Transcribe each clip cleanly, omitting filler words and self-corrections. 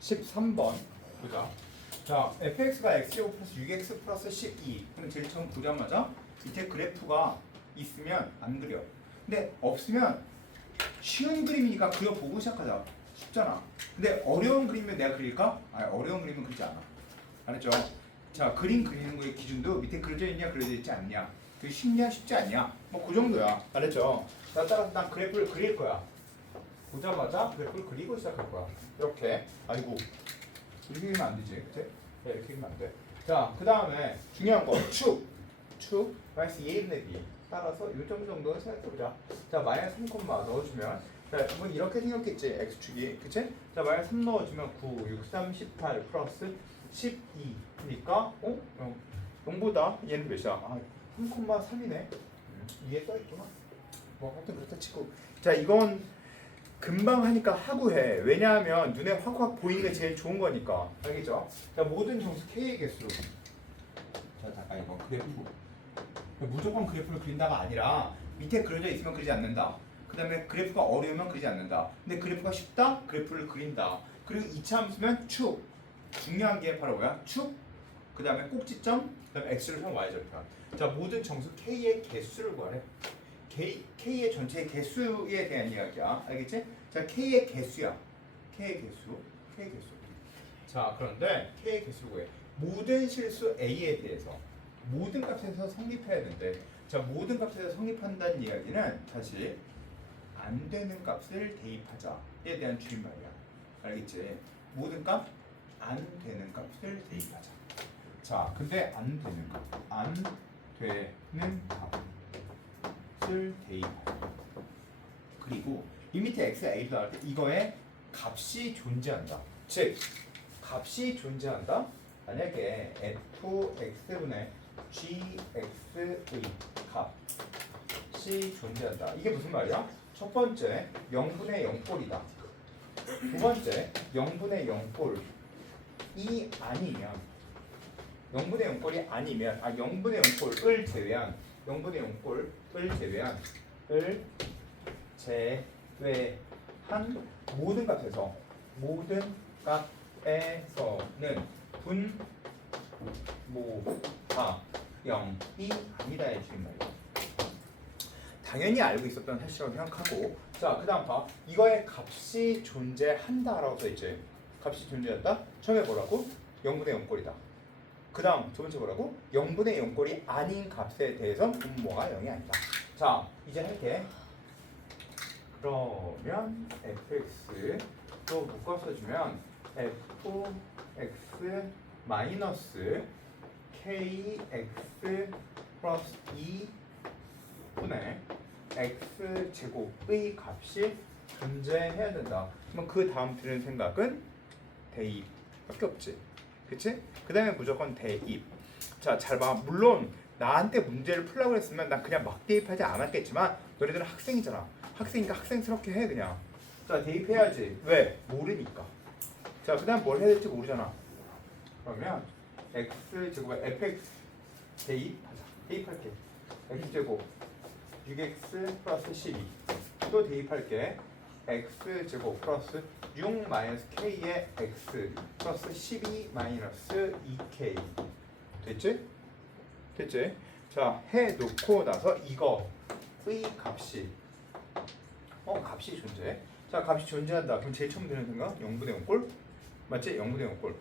13번 보자. 자, fx가 x제곱 플러스 6x 플러스 12. 그럼 제일 처음 보자마자 밑에 그래프가 있으면 안 그려. 근데 없으면 쉬운 그림이니까 그려보고 시작하자. 쉽잖아. 근데 어려운 그림이면 내가 그릴까? 아니, 어려운 그림은 그리지 않아. 알았죠? 자, 그림 그리는 거의 기준도 밑에 그려져 있냐 그려져 있지 않냐. 그게 쉽냐 쉽지 않냐. 뭐 그 정도야. 알았죠? 나 따라서 난 그래프를 그릴 거야. 보자마자 그래프를 그리고 시작할 거야. 이렇게. 아이고. 이렇게 그리면 안 되지. 그치? 네, 이렇게 그리면 안 돼. 자, 그 다음에 중요한 거. 축. 축. 마이너스 2분의 b. 따라서 요점 정도는 생각해보자. 자, 마이너스 3, 넣어주면. 자, 뭐 이렇게 생겼겠지. x축이. 그치? 자, 마이너스 3 넣어주면 9, 6, 3, 18 플러스 12니까 0보다 얘는 몇이야? 아, 3,3이네. 위에 써있구나. 뭐 하여튼 그렇다 치고. 자, 이건 금방 하니까 하고 해. 왜냐하면 눈에 확확 보이는 게 제일 좋은 거니까. 알겠죠? 자, 모든 정수 K의 개수. 자, 잠깐 이거 그래프. 무조건 그래프를 그린다가 아니라 밑에 그려져 있으면 그리지 않는다. 그 다음에 그래프가 어려우면 그리지 않는다. 근데 그래프가 쉽다? 그래프를 그린다. 그리고 2차 함수면 축. 중요한 게 바로 뭐야? 축. 그 다음에 꼭지점. 그 다음에 x절편, y절편. 자, 모든 정수 K의 개수를 구하래. K의 전체 개수에 대한 이야기야. 알겠지? 자, K의 개수야. K의 개수. 자, 그런데 K의 개수를 구해. 모든 실수 A에 대해서 모든 값에서 성립해야 되는데, 자, 모든 값에서 성립한다는 이야기는 다시 안 되는 값을 대입하자에 대한 줄임말이야. 알겠지? 모든 값, 안 되는 값을 대입하자. 자, 근데 안 되는 값을 대입하자. 그리고 리미트 x a로 나올 때 이거에 값이 존재한다. 즉, 값이 존재한다. 만약에 fx분의 gx의 값이 존재한다. 이게 무슨 말이야? 첫 번째, 0분의 0꼴이다. 두 번째, 0분의 0꼴이 아니면 0분의 0꼴이 아니면 0분의 0꼴을 제외한 0분의 0꼴을 제외한 모든 값에서는 분모가 0이 아니다의 줄임말이야. 당연히 알고 있었던 사실이라고 생각하고, 자, 그 다음 봐. 이거의 값이 존재한다라고 써있지. 값이 존재한다? 처음에 뭐라고? 0분의 0꼴이다. 그 다음 두 번째 뭐라고? 0분의 0꼴이 아닌 값에 대해서 분모가 0이 아니다. 자, 이제 할게. 그러면 fx 또 묶어서주면 fx 마이너스 kx 플러스 2분의 x제곱의 값이 존재해야 된다. 그럼 그 다음 드는 생각은 대입밖에 없지. 그치? 그 다음에 무조건 대입. 자, 잘 봐. 물론 나한테 문제를 풀라고 했으면 난 그냥 막 대입하지 않았겠지만 너희들은 학생이잖아. 학생이니까 학생스럽게 해 그냥. 자, 대입해야지. 왜? 모르니까. 자, 그 다음 뭘 해야 될지 모르잖아. 그러면 x제곱에 fx 대입하자. 대입할게. x제곱 6x 플러스 12. 또 대입할게. x제곱 플러스 6 마이너스 k의 x 플러스 12 마이너스 2k. 됐지? 됐지? 자, 해놓고 나서 이거의 값이 값이 존재해. 자, 값이 존재한다. 그럼 제일 처음 드는 생각 0분의 0꼴? 맞지? 0분의 0꼴.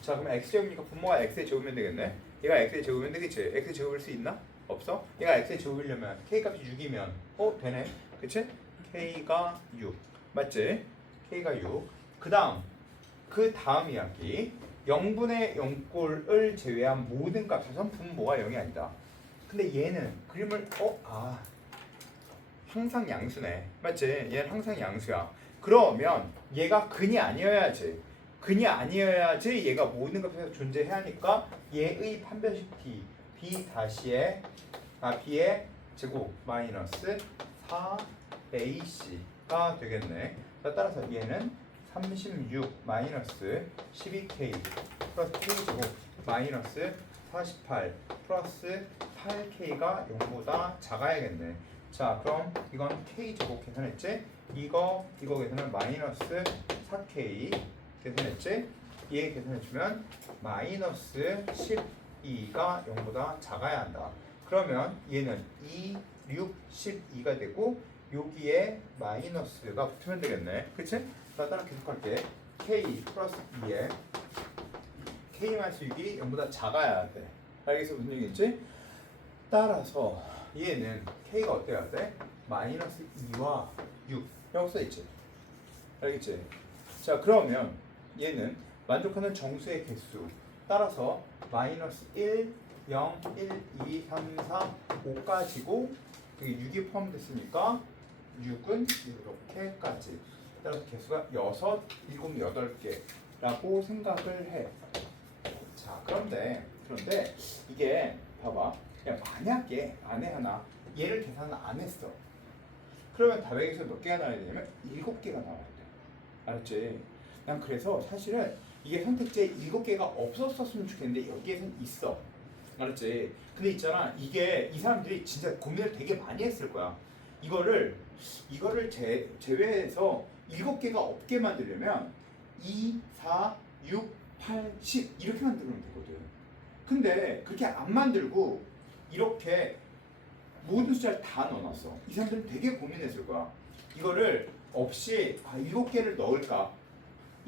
자, 그럼 x제곱이니까 분모가 x에 제곱이면 되겠네. 얘가 x에 제곱이면 되겠지? x에 제곱일 수 있나? 없어? 얘가 x에 제곱이려면 k값이 6이면 되네. 그치? k가 6 맞지? k가 6. 그 다음 이야기 0분의 0꼴을 제외한 모든 값에선 분모가 0이 아니다. 근데 얘는 그림을 항상 양수네. 맞지? 얘는 항상 양수야. 그러면 얘가 근이 아니어야지. 근이 아니어야지 얘가 모든 값에서 존재해야 하니까 얘의 판별식 b b의 제곱 마이너스 4ac가 되겠네. 따라서 얘는 36 마이너스 12k 플러스 k제곱 마이너스 48 플러스 8k가 0보다 작아야겠네. 자, 그럼 이건 k제곱 계산했지? 이거 계산은 마이너스 4k 계산했지? 얘 계산해주면 마이너스 12가 0보다 작아야 한다. 그러면 얘는 2, 6, 12가 되고 여기에 마이너스가 붙으면 되겠네. 그치? 자, 따라 계속할게. k 플러스 2에 k-6이 0보다 작아야 돼. 알겠어? 무슨 얘기인지? 따라서 얘는 k가 어때야 돼? 마이너스 2와 6 라고 써있지? 알겠지? 자, 그러면 얘는 만족하는 정수의 개수 따라서 마이너스 1, 0, 1, 2, 3, 4, 5까지고 여기 6이 포함됐으니까 6은 이렇게까지 따라서 개수가 6, 7, 8개라고 생각을 해. 자, 그런데 이게 봐봐. 그냥 만약에 안에 하나 얘를 계산을 안 했어. 그러면 답에서 몇 개가 나와야 되냐면 7개가 나와야 돼. 알았지? 난 그래서 사실은 이게 선택지에 7개가 없었으면 좋겠는데 여기에선 있어. 알았지? 근데 있잖아, 이게 이 사람들이 진짜 고민을 되게 많이 했을 거야. 이거를 제외해서 7개가 없게 만들려면 2, 4, 6, 8, 10 이렇게 만들면 되거든. 근데 그렇게 안 만들고 이렇게 모든 숫자를 다 넣어놨어. 이 사람들은 되게 고민했을 거야. 이거를 없이 7개를 넣을까?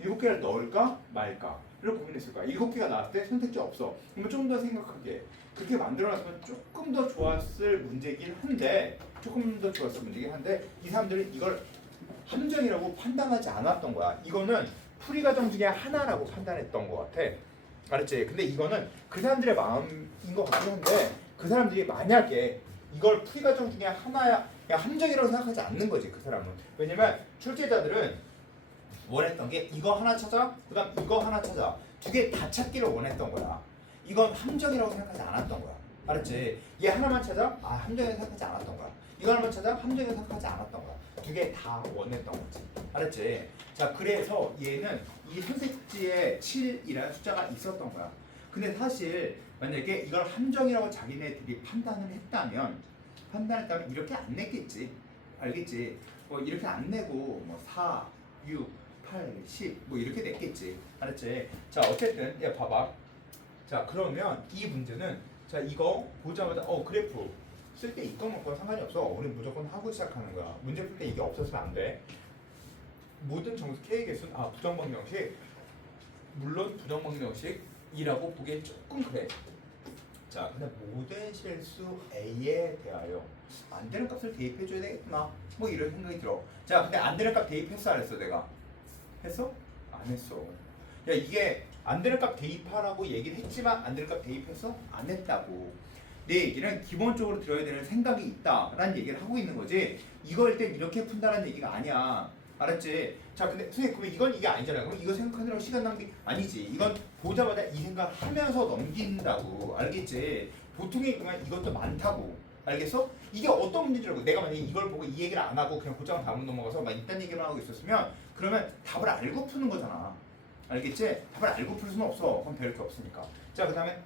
7개를 넣을까 말까? 를 고민했을 거야. 7개가 나왔을 때 선택지 없어. 그러면 좀 더 생각하게. 그렇게 만들어놨으면 조금 더 좋았을 문제긴 한데 이 사람들은 이걸 함정이라고 판단하지 않았던 거야. 이거는 풀이 과정 중에 하나라고 판단했던 것 같아. 알았지? 근데 이거는 그 사람들의 마음인 것 같긴 한데 그 사람들이 만약에 이걸 풀이 과정 중에 하나야 그냥 함정이라고 생각하지 않는 거지, 그 사람은. 왜냐면 출제자들은 원했던 게 이거 하나 찾아, 그 다음 이거 하나 찾아. 두 개 다 찾기를 원했던 거야. 이건 함정이라고 생각하지 않았던 거야. 알았지? 얘 하나만 찾아? 함정이라고 생각하지 않았던 거야. 이거 하나만 찾아? 함정이라고 생각하지 않았던 거야. 두 개 다 원했던 거지. 알았지? 자, 그래서 얘는 이 선택지에 7이라는 숫자가 있었던 거야. 근데 사실 만약에 이걸 함정이라고 자기네들이 판단했다면 이렇게 안 냈겠지. 알겠지? 뭐 이렇게 안 내고 뭐 4, 6, 8, 10 뭐 이렇게 냈겠지. 알았지? 자, 어쨌든 야 봐봐. 자, 그러면 이 문제는 자, 이거 보자마자 그래프 쓸 때 있건 없건 상관이 없어. 우리 무조건 하고 시작하는 거야. 문제 풀 때 이게 없어서는 안 돼. 모든 정수 K 개수는 부정방정식, 물론 부정방정식이라고 보기엔 조금 그래. 자, 근데 모든 실수 A에 대하여 안 되는 값을 대입해줘야 되겠구나. 뭐 이런 생각이 들어. 자, 근데 안 되는 값 대입했어 안 했어 내가? 했어? 안 했어. 야, 이게 안 되는 값 대입하라고 얘기를 했지만 안 되는 값 대입했어? 안 했다고. 내 얘기는 기본적으로 들어야 되는 생각이 있다라는 얘기를 하고 있는 거지. 이걸 땐 이렇게 푼다는 얘기가 아니야. 알았지? 자, 근데 선생님 그럼 이건 이게 아니잖아요. 그럼 이거 생각하느라고 시간 낭비 아니지. 이건 보자마자 이 생각하면서 넘긴다고. 알겠지? 보통의 그냥 이것도 많다고. 알겠어? 이게 어떤 문제라고. 내가 만약에 이걸 보고 이 얘기를 안 하고 그냥 곧장 다음 넘어가서 막 이딴 얘기만 하고 있었으면 그러면 답을 알고 푸는 거잖아. 알겠지? 답을 알고 풀 수는 없어. 그럼 별 게 없으니까. 자, 그 다음에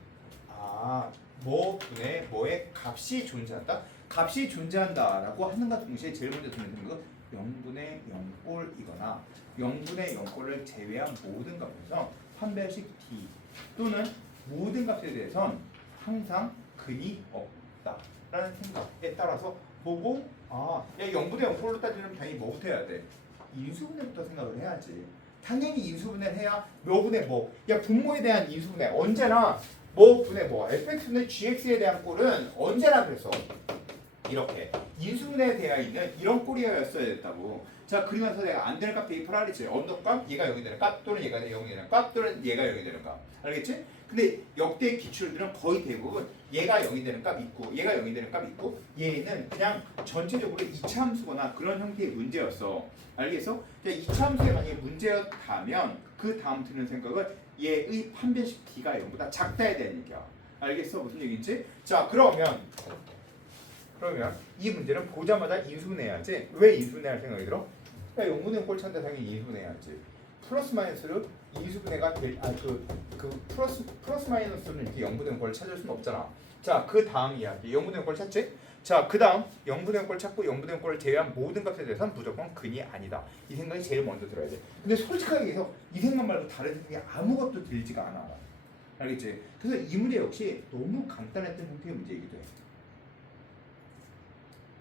뭐 분의 뭐의 값이 존재한다? 값이 존재한다라고 하는가 동시에 제일 먼저 드는 건 0분의 0꼴이거나 0분의 0꼴을 제외한 모든 값에서 판별식 D 또는 모든 값에 대해선 항상 근이 없다라는 생각에 따라서 보고 야 0분의 0꼴로 따지면 당연히 뭐부터 해야 돼? 인수분해부터 생각을 해야지. 당연히 인수분해를 해야 몇 분의 뭐. 야, 분모에 대한 인수분해 언제나 뭐 분의 뭐 fx분의 gx에 대한 꼴은 언제나 그래서 이렇게 인수분해에 되어 있는 이런 꼴이었어야 됐다고. 자, 그러면서 내가 안 되는 값 대입하라 그랬지. 어느 값? 얘가 여기 되는 값 또는 얘가 여기 되는 값 또는 얘가 여기 되는 값. 알겠지? 근데 역대 기출들은 거의 대부분 얘가 여기 되는 값 있고 얘가 여기 되는 값 있고 얘는 그냥 전체적으로 이차함수거나 그런 형태의 문제였어. 알겠어? 이차 함수에 만약에 문제였다면 그 다음 드는 생각은 얘의 판별식 D가 0보다 작다에 대한 얘기야. 알겠어? 무슨 얘기인지? 자, 그러면 이 문제는 보자마자 인수분해해야지. 왜 인수분해할 생각이 들어? 야, 0분의 0꼴 찾는다 당연히 인수분해해야지. 플러스 마이너스를 인수분해가 플러스 마이너스는 이렇게 0분의 0꼴을 찾을 수는 없잖아. 자, 그 다음 이야기 0분의 0꼴 찾지? 자, 그 다음 0분의 0꼴 찾고 0분의 0꼴을 제외한 모든 값에 대해서는 무조건 근이 아니다. 이 생각이 제일 먼저 들어야 돼. 근데 솔직하게 얘기해서 이 생각 말고 다른 생각이 아무것도 들지가 않아. 알겠지? 그래서 이 문제 역시 너무 간단했던 형태의 문제이기도 해.